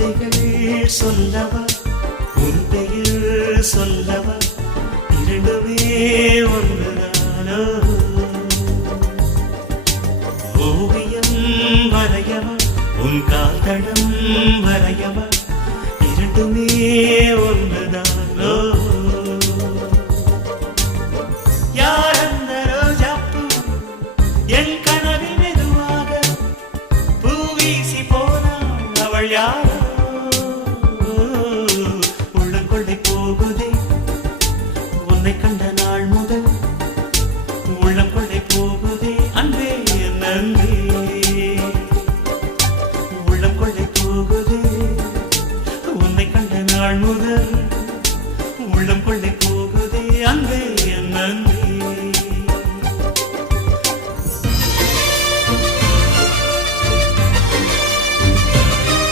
குழந்தைகள் சொல்லவா உன் பெயர் சொல்லவா இரண்டுமே ஒன்றுதானோ ஓவியம் வரையவா உன் கால் தடம் வரையவா இரண்டுமே ஒன்றுதானோ யார் அந்த ரோஜாப்பூ என் கனவில் மெதுவாக பூ வீசி போனாள் அவள் யாரோ உள்ளங்கொள்ளை போகுதே உன்னை கண்ட நாள் முதல் உள்ளங்கொள்ளை போகுதே அன்பே நன்றே உள்ளங்கொள்ளை போகுதே உன்னை கண்ட நாள் முதல்